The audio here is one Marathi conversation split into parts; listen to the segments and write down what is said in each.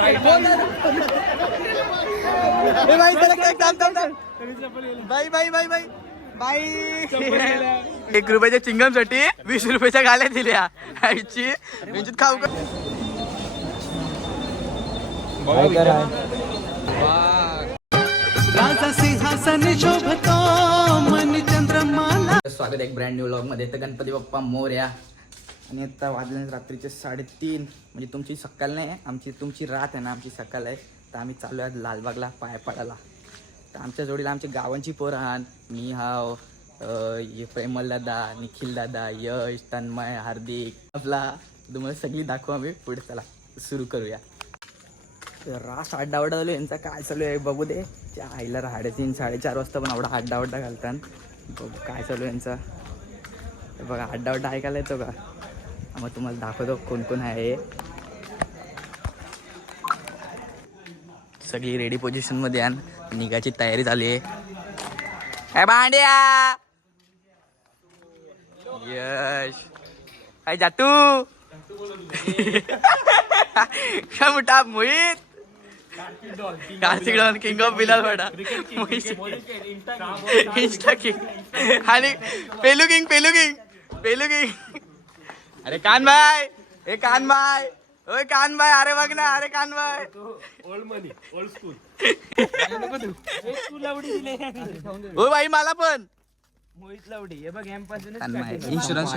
भाई बाई बाई बाई बाई बाई 1 रुपयाच्या चिंगम साठी 20 रुपयाच्या गाल्या दिल्या आईची म्हणजे खाऊ का स्वागत एक ब्रँड न्यू व्लॉग मध्ये. तर गणपती बाप्पा मोरया. आणि आता वाजले रात्रीचे 3:30. म्हणजे तुमची सकाळ नाही आहे, तुमची रात आहे ना, आमची सकाळ आहे. तर आम्ही चालू आहे लालबागला पाया पडायला. तर आमच्या जोडीला आमचे गावांची पोरं आहात. मी हाव प्रेमल दादा, निखिल दादा, यश, तन्मय, हार्दिक. आपला तुम्हाला सगळी दाखवू आम्ही पुढे. चला सुरू करूया. रास आड्डावडावलो यांचा काय चालू आहे बघू दे. त्या आईला 3:30 4:30 वाजता पण एवढा आड्डावड्डा घालतात. बघू काय चालू आहे यांचा. बघा आड्डावड्डा ऐकायला येतो का. मग तुम्हाला दाखवतो कोण कोण आहे. सगळी रेडी पोझिशन मध्ये आण. निघायची तयारी झाली आहे. भांड्या यश काय जातू काय मोठा Mohit Kartik don king of Bilal Wada insta king आणि पेलू किंग. अरे कान भाई, हे कान भाई, ओय कान भाई, अरे बघ ना, अरे कान भाई ओल्ड मनी ओल्ड स्कूल. ओ भाई मला पण इन्शुरन्स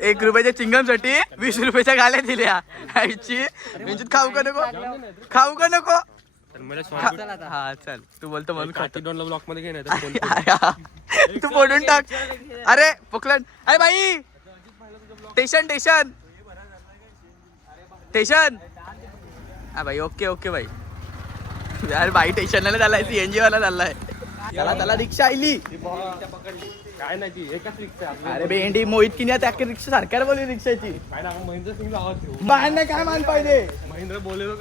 1 रुपयाच्या चिंगम साठी 20 रुपयाच्या गाल्या दिल्या आईची म्हणजे खाऊ का नको. हा चल तू बोलतो म्हणून खाती दोन ब्लॉक मध्ये तू बोलून टाक. अरे पोकलन. अरे भाई स्टेशन. हा भाई ओके भाई. यार भाई स्टेशनला झालाय, सीएनजी वाला झालाय. त्याला रिक्षा आली काय नाही ती एकच रिक्षा. अरे भेंडी मोहित की नाही त्या रिक्षा सारख्या बोलली रिक्षाची. महेंद्र सिंग बाहेर काय मान पाहिजे महेंद्र बोलेलो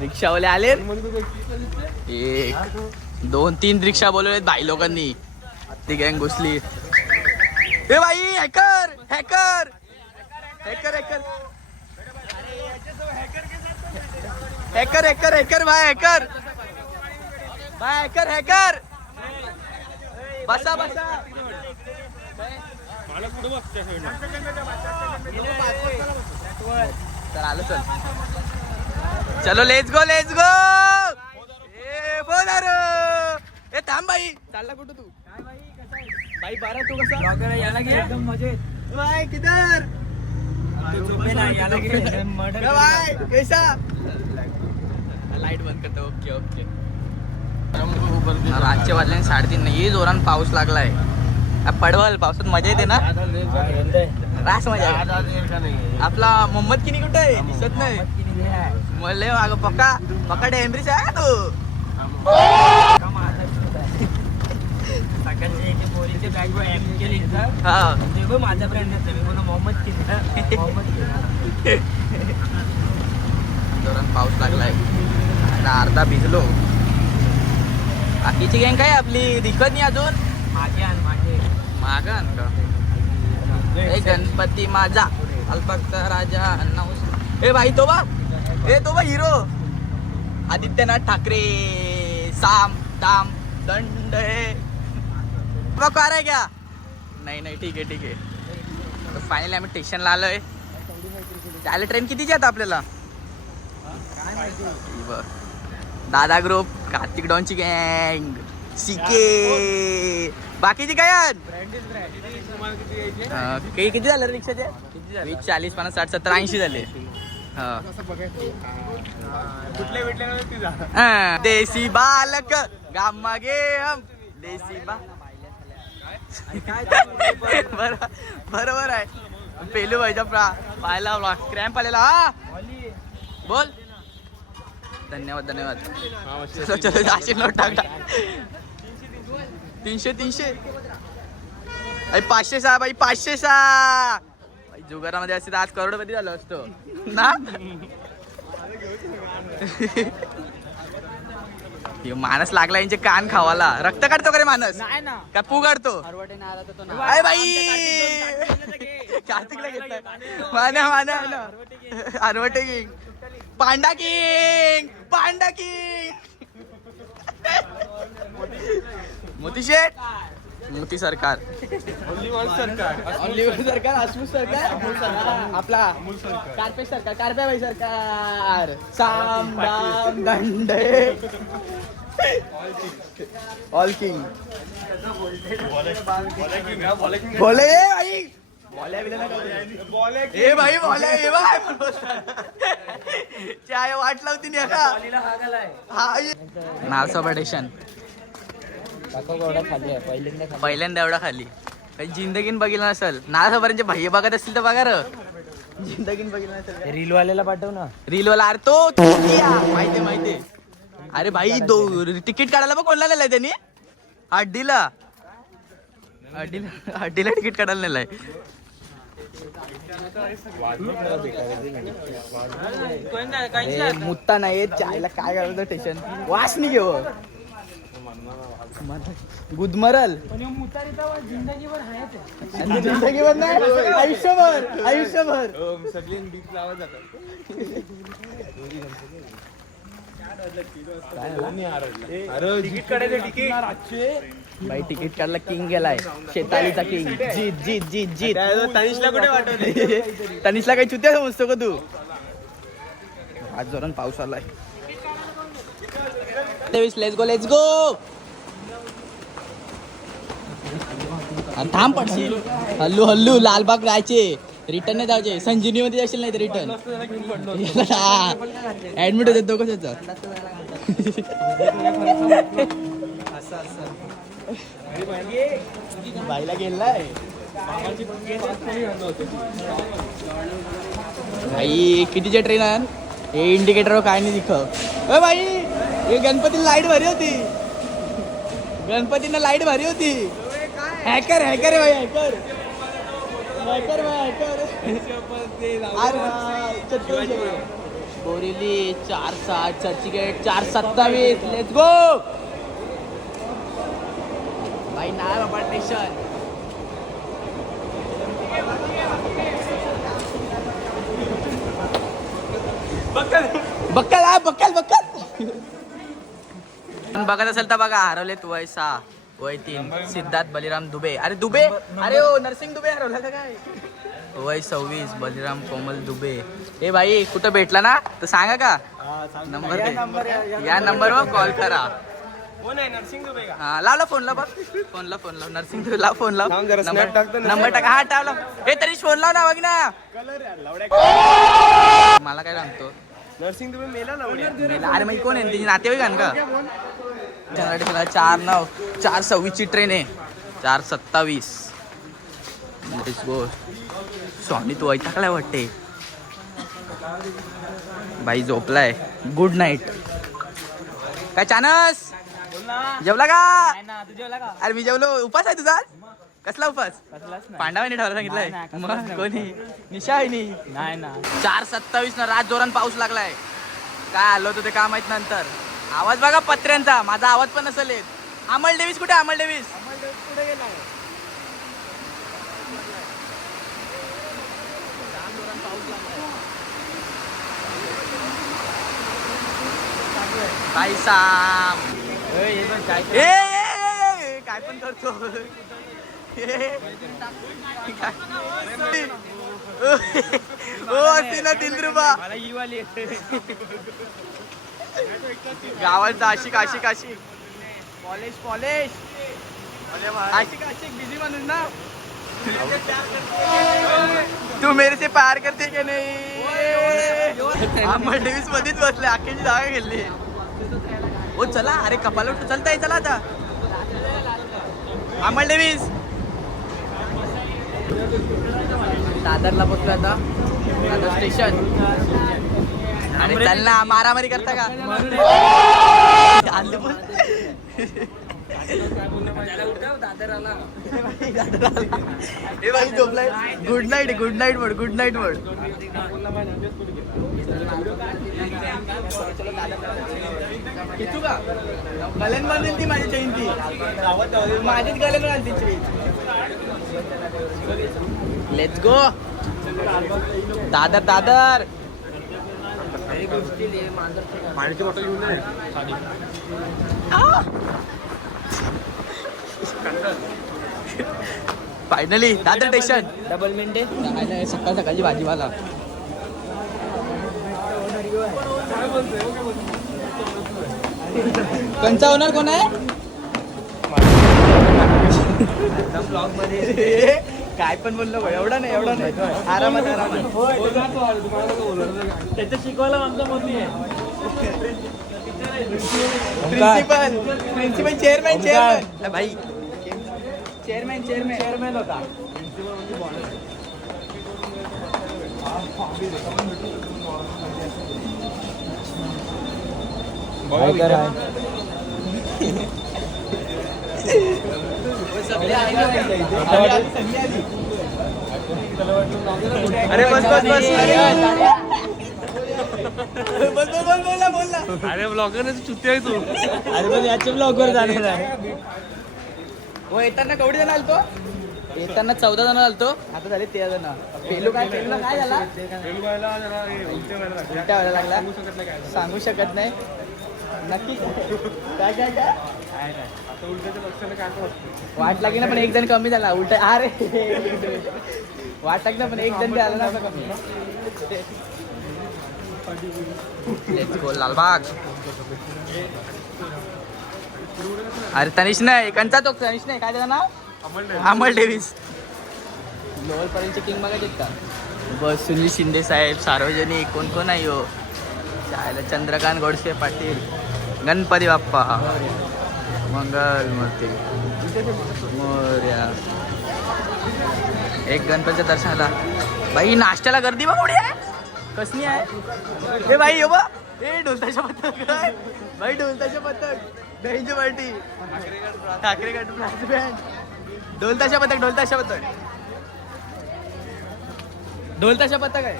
रिक्षावाले आले. 1 2 3 रिक्षा बोलवलेत भाई लोकांनी. ती गँग घुसली. ए भाई हॅकर बसा चल आलो चल. चलो लेट्स गो. ए बोल ए थांब भाई. चालला कुठं तू भाई. 12 तू कसा याला गे एकदम मजेत भाई. किधर भाई कैसा लाईट बंद करतो. ओके. रातचे वाजले 3:30 नाही. जोरान पाऊस लागलाय. पडवल पावसात मजा येते ना. रास मजा. आपला मोहम्मद किनी कुठे आहे दिसत नाही. मले माग पक्का डेंबरीच आहे तू. माझा फ्रेंड मोहम्मद किनी. जोरान पाऊस लागलाय. अर्धा भिजलो. बाकीची गँग काय आपली दिखत नाही अजून. मागे आण का. गणपती माझा अल्पकचा राजा. ए भाई तो बा हिरो आदित्यनाथ ठाकरे. साम दाम दंड कार आहे क्या. नाही ठीक आहे. फायनली आम्ही स्टेशनला आलोय. त्याला ट्रेन कितीची आता आपल्याला दादा ग्रुप, कार्तिक डॉनची गँग, सीके. बाकीची काय आहेत किती झालं रिक्षाचे. 20 40 50 60 70 80 झाले. देसी बालक गामा गे हम देसी बा. बरोबर आहे. पेलू भाईच्या पाहायला क्रॅम्प आलेला. हा बोल. धन्यवाद. चलो 400 नोट टाकला. 300 500 सहा भाई. 500 सहा जुगारामध्ये असते तर आज करोडपती झालो असतो ना. माणस लागला यांचे कान खावाला. रक्त काढतो का रे माणस का पू काढतो. अरे भाई कार्तिकला घेतलाय माना माना ना आरवटे king panda king panda king Moti Sheth मोती सरकार ओनली वन सरकार हसमुख सरकार आपला कार्पेट सरकार कार्पे भाई सरकार साम दाम दंडे ऑल किंग बोले भाई ए भाई बोले ए भाई चाय वाट लावती नाही का नालसोबा स्टेशन पहिल्यांदा एवढा खाली काही जिंदगीन बघितलं नसेल नालसोबाचे भाई बघत असतील तर बघा र जिंदगीन बघितलं नसेल रील वाल्याला पाठव ना रील वाला अरे तो माहिती अरे भाई तिकीट काढायला बघ कोणला नेलाय त्यांनी हड्डीला तिकीट काढायला नेलाय मुत्ता नाही चायला काय करायचं स्टेशन वास नाही घेऊ गुदमरल जिंदगीभर नाही आयुष्यभर भाई तिकीट काढला किंग गेलाय शेतालीचा किंग जीत तनिषला कुठे वाटवले तनिषला काही चुत्या समजतो का तू आज जोरान पाऊस आलाय लेट्स गो थांब पडशील हल्लू लालबाग जायचे रिटर्न नाही जायचे संजीवनी मध्ये जाशील नाही तर रिटर्न ऍडमिट होते दोघं त्याचं बाईला गेलाय भाई कितीच्या ट्रेन आहे हे इंडिकेटर काय नाही दिख भाई हे गणपतीला लाईट भारी होती गणपतीला लाईट भारी होती हॅकर आहे भाई hacker Borivali 4-7 Churchgate 427 let's go भाई नाय बाबा स्टेशन बक्कल बघत असेल तर बघा हरवलेत वय 6 वय 3 सिद्धार्थ बलिराम दुबे अरे ओ नरसिंग दुबे हरवला का काय वय 26 बलिराम कोमल दुबे ए भाई कुठं भेटला ना तर सांगा का नंबर या नंबरवर कॉल करा हा लावला फोन लाव नरसिंग दुबेला फोन लाव नंबर टाका हा टावला हे तरी फोन लाव ना बघ ना मला काय सांगतो नरसिंग दुबे मेला अरे मग कोण आहे त्याची नातेवाईक का 4-9 4:26 ची ट्रेन आहे 4:27 स्वामी तू ऐकलाय वाटते बाई झोपलाय गुड नाईट काय चानस जेवला का अरे मी जेवलो उपास आहे तुझा कसला उपास पांडवाने ठेवायला सांगितलंय मग कोणी निशा आहे नाही ना 4:27 ना रात जोरान पाऊस लागलाय काय आलो होतं ते काय माहित नंतर आवाज बघा पत्र्यांचा माझा आवाज पण नसेल येत अमल डेव्हिस कुठे अमल डेव्हिस कुठे गेलाय भाई साम काय पण करतो दिलरुबा गावात आशिक पॉलिश आशिक बिझी माणूस ना तू मेरे से प्यार करते की नाही अमल डेव्हिस मध्येच बसले अख्ख्याची जागा घेतली ओ चला अरे कपाल चलताय चला आता अमल डेव्हिस दादरला बसलो आता दादर स्टेशन अरे चल ना मारामारी करता का गुड नाईट मोड किती का गलन बांधेल ती माझी चैन ती माझीच गलन घालते लेट्स गो. दादर दादर. पाण्याची बॉटल घेऊन ये. Finally Dadar station. डबल मिनटे. सकाळ सकाळची भाजीवाला. कोणचा ओनर कोण आहे? ब्लॉग मध्ये काय पण बोललो भाई. एवढा नाही आरामात त्याचं शिकवायला आमचा मोठी आहे. प्रिन्सिपल चेअरमॅन भाई. चेअरमॅन होता. अरे बस बस बस. बोलला. अरे ब्लॉगर चुती आहे तू. अरे पण याच्या ब्लॉगवर जाणार आहे. हो येताना केवढे जण आलतो? येताना 14 जण आलतो. आता झाले 13 जण. पेलूला काय झाला? उलट्या व्हायला लागला. सांगू शकत नाही. नक्की काय वाट लागली ना पण एक जण कमी झाला. उलट अरे वाट लागली ना पण एक जण आला ना कमी. Let's go Lalbaug. अरे तनिष नाही कंचा तो. तनिष नाही काय त्याचं नाव? अमल डेव्हिस. लोअर पर्यंतचे किंग बघायचे का? बस सुनील शिंदे साहेब, सार्वजनिक कोण कोण आहे हो. चंद्रकांत गोडसे पाटील, गणपती बाप्पा, मंगल मूर्ती मोरया. एक गणपतीच्या दर्शनाला बाई. नाश्त्याला गर्दी बघ एवढी आहे. कसली आहे हे बाई. ये बा ए ढोलताच्या पथक भाई. ढोलताच्या पथक दहीची पार्टी ठाकरेगड ब्रास बँड. ढोलताच्या पथक ढोलताच्या पथक आहे.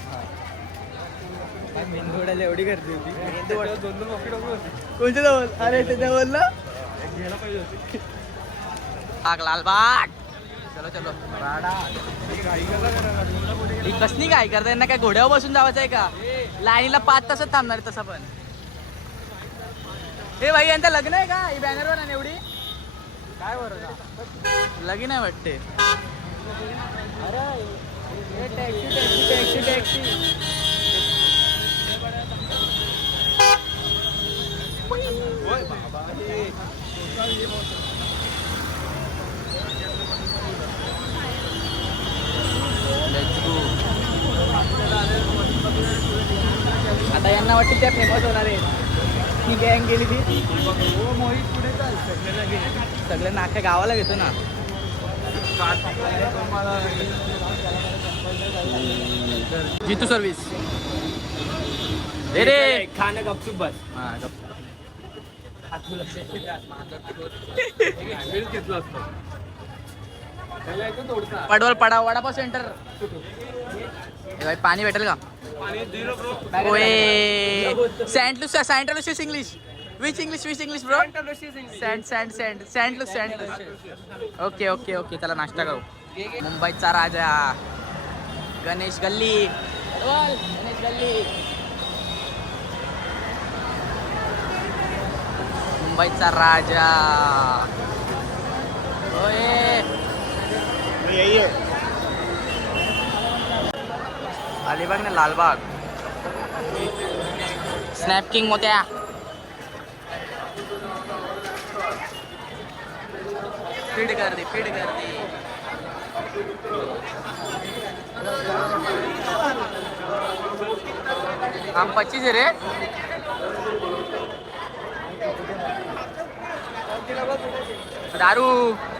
मेंदूवड्याला एवढी गर्दी होती. कोणत्या जवळ? अरे त्याच्या बोललं आग लालबाग. चलो ही कसली काय करता? यांना काय घोड्यावर बसून जायचं आहे का? लाईनीला 5 तासच थांबणार आहे तसं पण. हे भाई यांचं लग्न आहे का? ही बॅनरवर आहे एवढी काय बरं लगीन आहे वाटते. अरे टॅक्सी. आता यांना वाटतं त्या फेमस होणार आहे. ही गँग गेली ती. मोहित पुढे चाल. सगळे नाख्या गावाला घेतो ना. जितू सर्व्हिस. रे खाणं गपचूप बस. हा पडवल पडा वडापाव सेंटर. भाई पाणी भेटेल का? Saint Lucius English. Which English bro? Saint Lucius. Okay चला नाश्ता करू. मुंबईचा राजा गणेश गल्ली. मुंबईचा राजा. अलिबाग ना लालबाग. स्नॅप किंग मोत्या. फीड कर दे. आम 25 है रे. दारू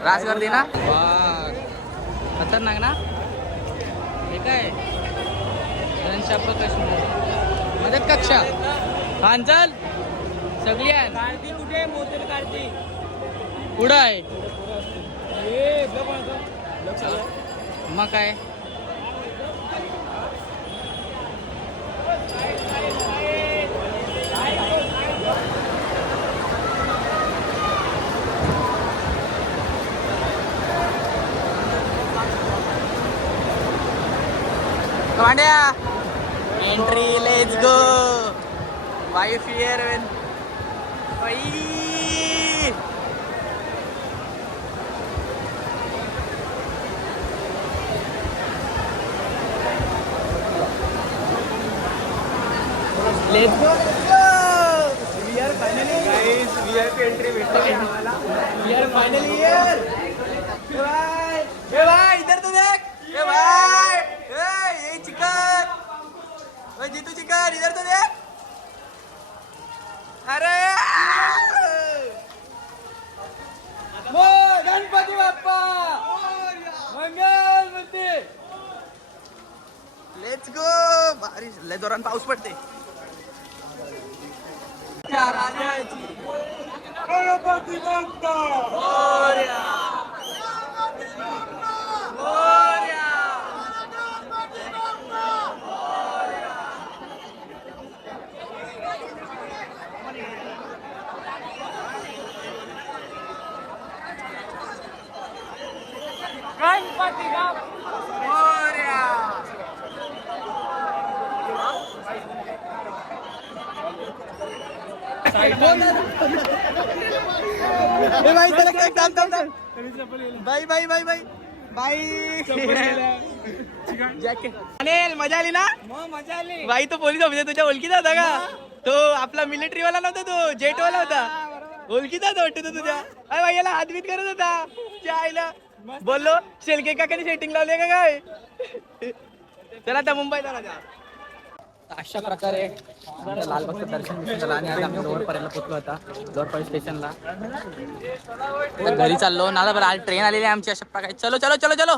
रास गर्दी ना. खतरनाक ना. हे काय मदत कक्षा हांचल सगळी आहे. कुठे मोटर काढते कुठं आहे मग काय? मांड्या entry let's go why fear when let's go we are finally guys VIP entry भेटली आम्हाला. वी आर फायनली हियर ए भाई इधर तो देख ए भाई ये चिकन ओए जीतू चिकन इधर तो देख अरे गणपती बाप्पा मंगल मूर्ती लेट्स गो बारिश लय जोरान पाऊस पडते गणपती बाप्पा मोरया मोरया गणपती बाप्पा मोरया ए भाई चला काय थांब बाई बाई बाई बाई बाई जॅकेट अनिल मजा आली ना मजा आली. बाई तो पोलीस ऑफिसर तुझ्या ओळखीचा होता का तो आपला मिलिटरी वाला नव्हता तो जेट वाला होता ओळखीचा होता वाटतं तो तुझ्या अरे भाई याला हातबीत करत होता त्या आईला बोललो शेलके का कधी सेटिंग लावले का काय चला त्या मुंबईत आला त्या अशा प्रकारे आमच्या लालबागचं दर्शन बिर्शन झालं आणि आज आम्ही लोअरपर्यंत पोहोचलो होता लोअरपर्यंत स्टेशनला तर घरी चाललो ना बरं आज ट्रेन आलेली आहे आमची अशा प्रकारे चलो चलो चलो चलो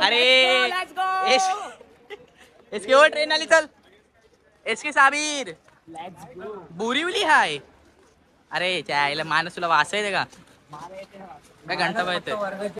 अरे एस के ट्रेन आली चल एस के साबीर बोरिवली हाय अरे त्या आईला माणूस तुला वास येते का काय घंटा येते